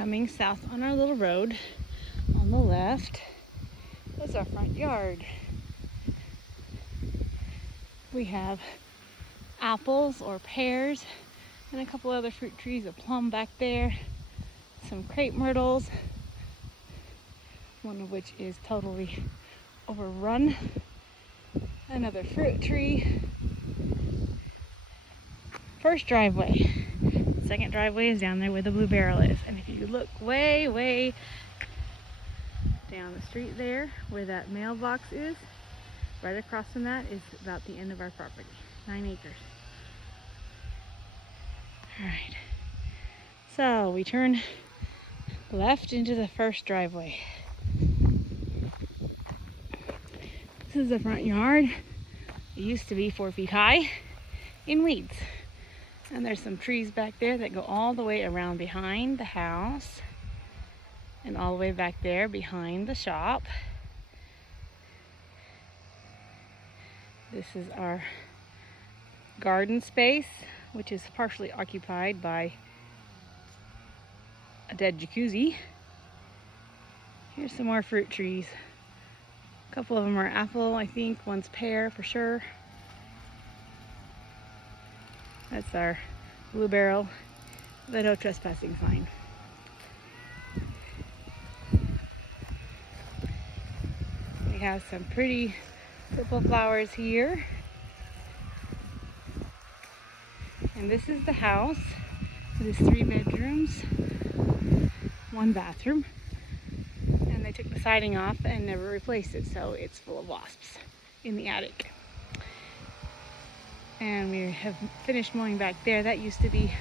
coming south on our little road. On the left is our front yard. We have apples or pears and a couple other fruit trees, a plum back there, some crepe myrtles, one of which is totally overrun, another fruit tree. First driveway. Second driveway is down there where the blue barrel is. And if you look way down the street there where that mailbox is, right across from that is about the end of our property. 9 acres. Alright. So we turn left into the first driveway. This is the front yard. It used to be 4 feet high in weeds. And there's some trees back there that go all the way around behind the house and all the way back there behind the shop. This is our garden space, which is partially occupied by a dead jacuzzi. Here's some more fruit trees. A couple of them are apple, I think. One's pear for sure. That's our blue barrel, the no trespassing sign. We have some pretty purple flowers here. And this is the house. It is 3 bedrooms, 1 bathroom. And they took the siding off and never replaced it, so it's full of wasps in the attic. And we have finished mowing back there. That used to be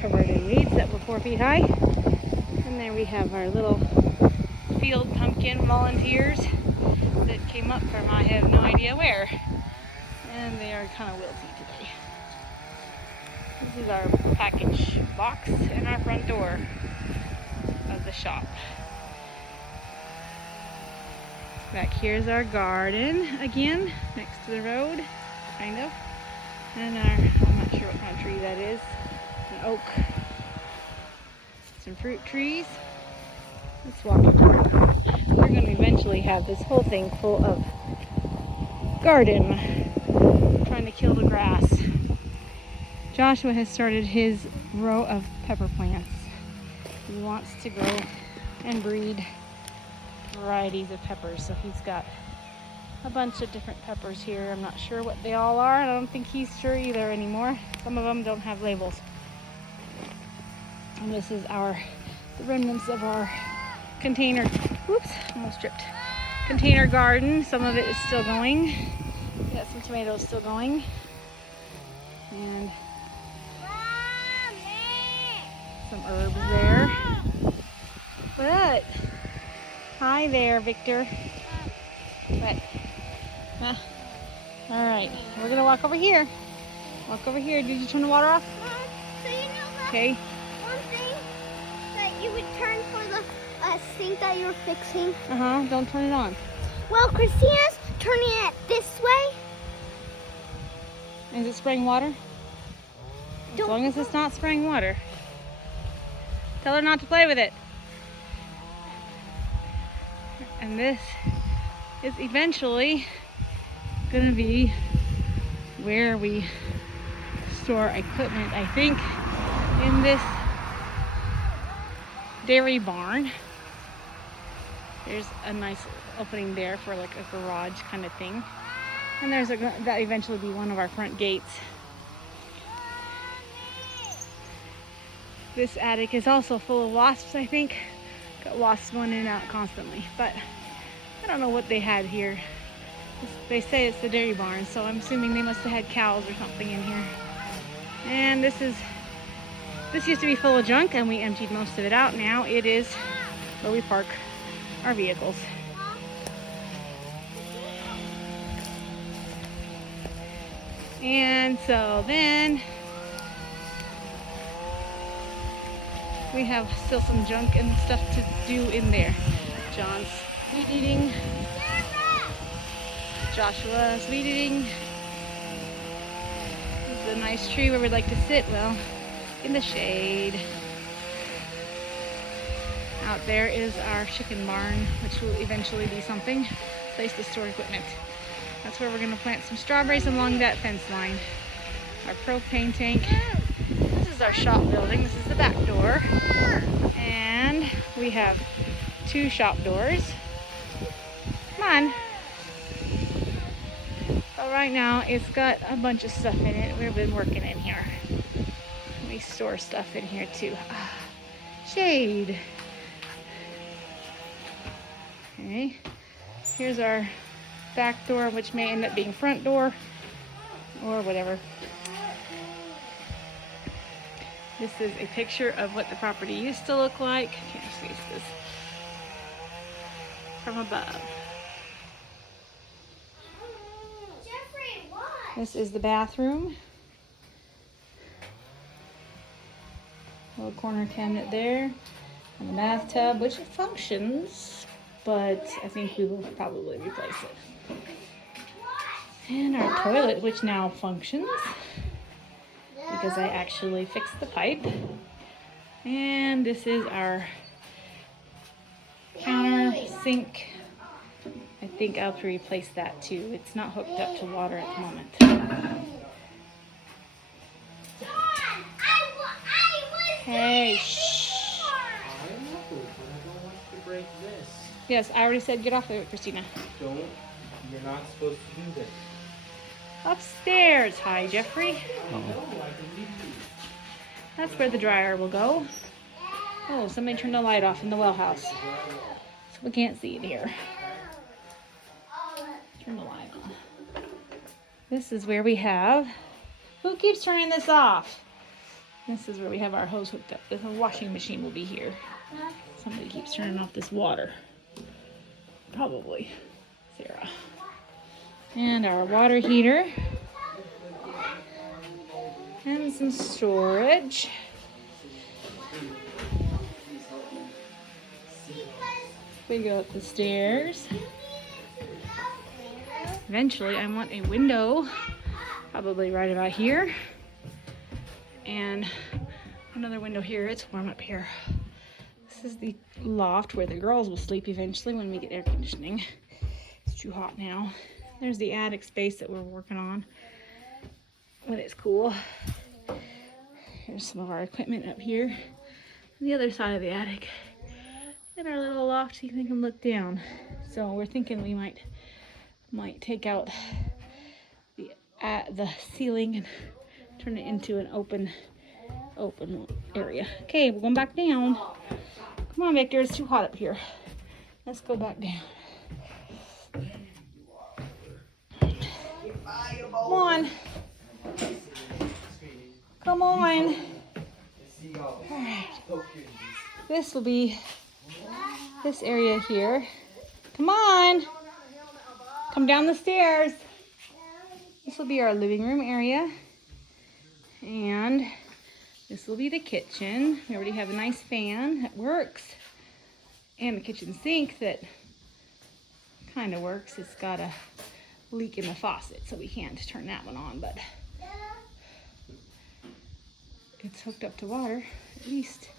covered in weeds that were 4 feet high. And there we have our little field pumpkin volunteers that came up from I have no idea where. And they are kind of wilty today. This is our package box and our front door of the shop. Back here's our garden again, next to the road, kind of. And I'm not sure what kind of tree that is. An oak. Some fruit trees. Let's walk around. We're going to eventually have this whole thing full of garden. Trying to kill the grass. Joshua has started his row of pepper plants. He wants to go and breed varieties of peppers, so he's got a bunch of different peppers here. I'm not sure what they all are. I don't think he's sure either anymore. Some of them don't have labels. And this is the remnants of our container, whoops, almost tripped, container garden. Some of it is still going. We got some tomatoes still going. And some herbs there. What? Hi there, Victor. What? Huh? All right, we're gonna walk over here. Walk over here. Did you turn the water off? So you know that Okay. one thing that you would turn for the sink that you're fixing? Don't turn it on. Well, Christina's turning it this way. Is it spraying water? As long as it's not spraying water. Tell her not to play with it. And this is eventually going to be where we store equipment, I think, in this dairy barn. There's a nice opening there for like a garage kind of thing. And that eventually be one of our front gates. This attic is also full of wasps, I think. Got wasps going in and out constantly, but I don't know what they had here. They say it's the dairy barn, so I'm assuming they must have had cows or something in here. And this used to be full of junk, and we emptied most of it out. Now it is where we park our vehicles. And so then we have still some junk and stuff to do in there. John's weed eating. Joshua's weed eating. This is a nice tree where we'd like to sit. Well, in the shade. Out there is our chicken barn, which will eventually be something. Place to store equipment. That's where we're going to plant some strawberries along that fence line. Our propane tank. This is our shop building. This is the back door. And we have 2 shop doors. Come on. But right now it's got a bunch of stuff in it. We've been working in here. We store stuff in here too. Shade. Okay. Here's our back door, which may end up being front door or whatever. This is a picture of what the property used to look like. Can't face this from above. Jeffrey, what? This is the bathroom. Little corner cabinet there. And the bathtub, which functions, but I think we will probably replace it. And our toilet, which now functions because I actually fixed the pipe. And this is our counter sink. I think I'll have to replace that too. It's not hooked up to water at the moment. Hey, shh. Yes, I already said get off of it, Christina. Don't. You're not supposed to do this. Upstairs. Hi, Jeffrey. That's where the dryer will go. Oh, somebody turned the light off in the well house. So we can't see it here. Turn the light on. This is where we have... Who keeps turning this off? This is where we have our hose hooked up. The washing machine will be here. Somebody keeps turning off this water. Probably Sarah. And our water heater. And some storage. We go up the stairs. Eventually I want a window, probably right about here. And another window here. It's warm up here. This is the loft where the girls will sleep eventually when we get air conditioning. It's too hot now. There's the attic space that we're working on when it's cool. Here's some of our equipment up here on the other side of the attic. And our little loft so you can look down. So we're thinking we might take out the ceiling and turn it into an open area. Okay, we're going back down. Come on, Victor, it's too hot up here. Let's go back down. Come on. Come on. All right. This will be this area here. Come on. Come down the stairs. This will be our living room area. And this will be the kitchen. We already have a nice fan that works. And the kitchen sink that kind of works. It's got a leak in the faucet, so we can't turn that one on, but it's hooked up to water, at least,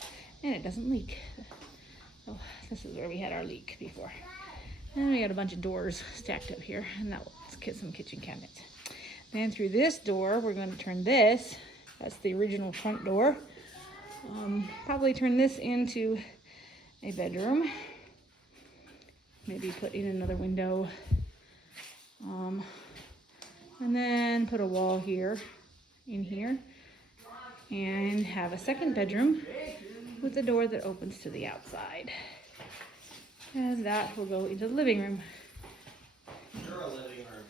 and it doesn't leak. So this is where we had our leak before. And we got a bunch of doors stacked up here, and that will get some kitchen cabinets. Then through this door, we're going to turn this. That's the original front door. Probably turn this into a bedroom. Maybe put in another window. And then put a wall here, in here. And have a second bedroom with a door that opens to the outside. And that will go into the living room. You're a living room.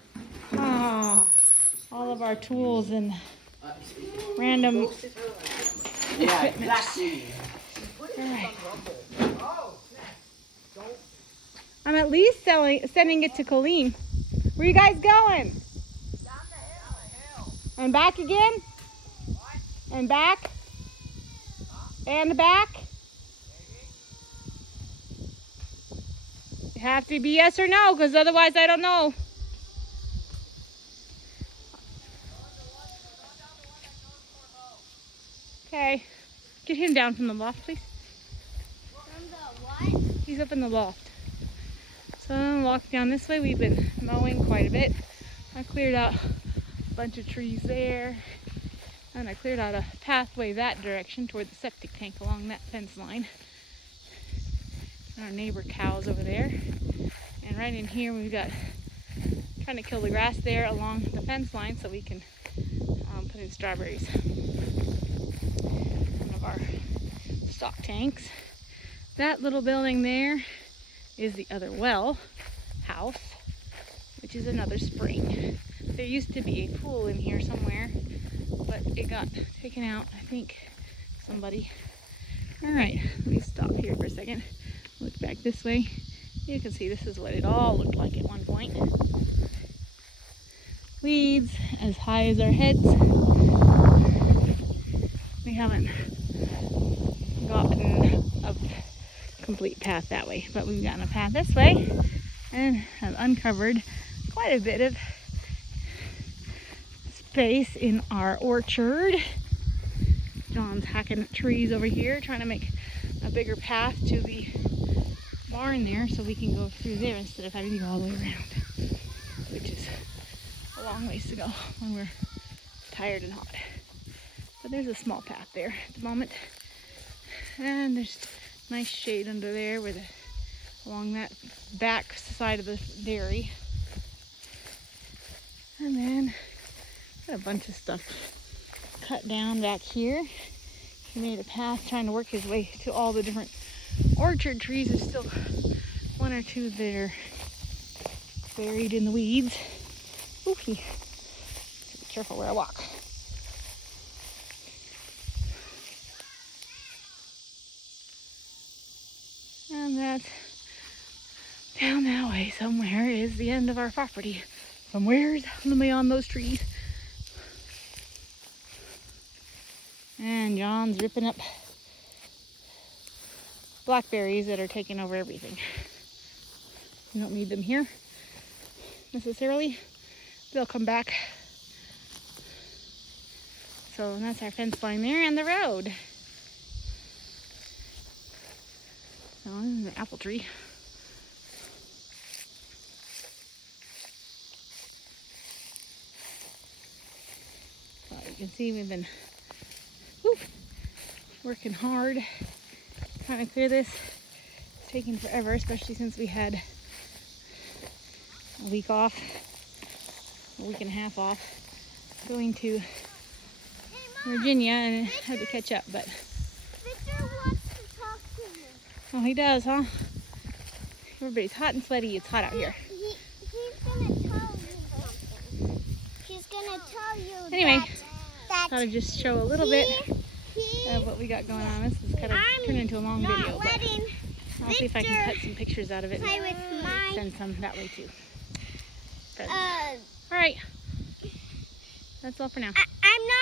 Ah, all of our tools and random Yeah, equipment. exactly. All right. I'm at least sending it to Colleen. Where you guys going? Down the hill. And back again? And back? And back? You have to be yes or no, because otherwise I don't know. Okay. Get him down from the loft, please. From the what? He's up in the loft. So I'm walk down this way. We've been mowing quite a bit. I cleared out a bunch of trees there. And I cleared out a pathway that direction toward the septic tank along that fence line. And our neighbor cows over there. And right in here we've got trying to kill the grass there along the fence line so we can put in strawberries. One of our stock tanks. That little building there is the other well house, which is another spring. There used to be a pool in here somewhere, but it got taken out, I think, somebody. All right, let me stop here for a second. Look back this way. You can see this is what it all looked like at one point. Weeds as high as our heads. We haven't gotten a complete path that way, but we've gotten a path this way and have uncovered quite a bit of space in our orchard. John's hacking trees over here, trying to make a bigger path to the barn there so we can go through there instead of having to go all the way around, which is a long ways to go when we're tired and hot. But there's a small path there at the moment, and there's nice shade under there where along that back side of the dairy. And then got a bunch of stuff cut down back here. He made a path trying to work his way to all the different orchard trees. There's still one or two that are buried in the weeds. Ooh, be careful where I walk. And that's down that way somewhere is the end of our property. Somewhere's beyond those trees. And John's ripping up blackberries that are taking over everything. We don't need them here necessarily. They'll come back. So that's our fence line there and the road. So this is an apple tree. So you can see we've been working hard trying to clear this. It's taking forever, especially since we had a week off, a week and a half off, going to Virginia and had to catch up. But Victor wants to talk to me. oh, he does, huh? Everybody's hot and sweaty. It's hot out here. He's gonna tell you something. He's gonna tell you Anyway, that thought I'd just show a little bit of what we got going on. This is kind of turned into a long video, but I'll see if I can cut some pictures out of it play with and mine. send some that way too. All right, that's all for now. I'm not